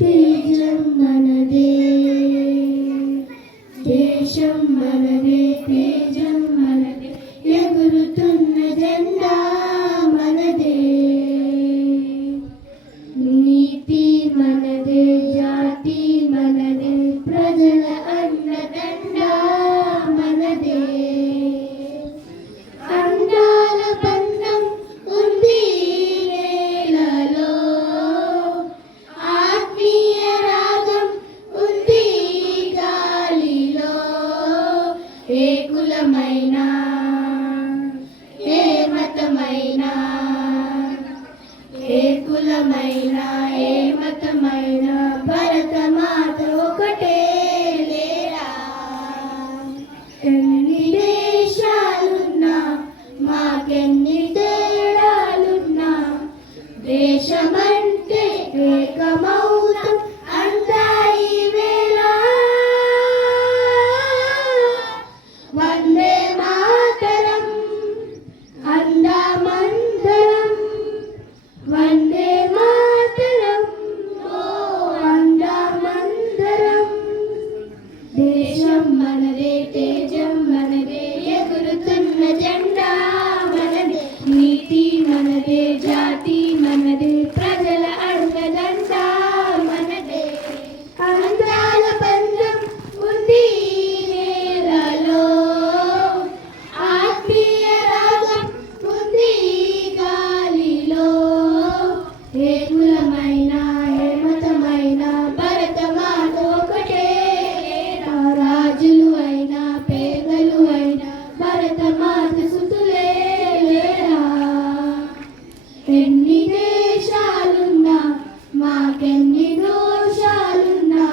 తేజం మనదే, దేశం మనదే, తేజం మనదే, ఎగురుతున్న జెండా మనదే, నీతి మనదే, జాతి మనదే, ప్రజల అన్నదండ మనదే. అందాల బంధం ఉంది నేలలో, ఆత్మీయ రాగం ఉంది గాలిలో, ఏ కులమైనా ఏ మతమైనా, ఏ కులమైనా ఏ మతమైనా, భరతమాత ఒకటే లేరా. ఎన్ని దేశాలున్నా మాకెన్ని తేడాలున్నా, దేశమంటే ఏకమౌతం అంతా ఈ వేళ. వందే మాతరం అందామందరం, వందే మాతరం ఓ అందామందరం. దేశం మనదే, తేజం మనదే, ఎగురుతున్న జెండా మనదే, నీతి మనదే, జాతి మనదే, ప్రజల అండదండ మనదే. అందాల బంధం ఉంది నేలలో, ఆత్మీయ రాగం ఉంది గాలిలో, ఏ కులమైనా ఏ మతమైనా, భరతమాత ఒకటే లేరా. రాజులు అయినా పేదలు అయినా, భరతమాత సుతులే లేరా. ఎన్ని దేశాలున్నా మాకెన్ని దోషాలున్నా,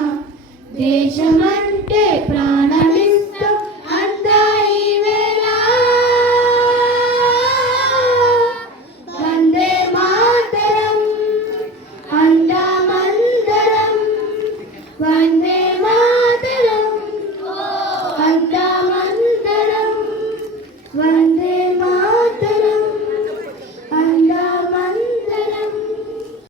దేశమంటే ప్రాణమిస్తాం అంతా ఈ వేళ. వందే మాతరం అందామందరం, వందే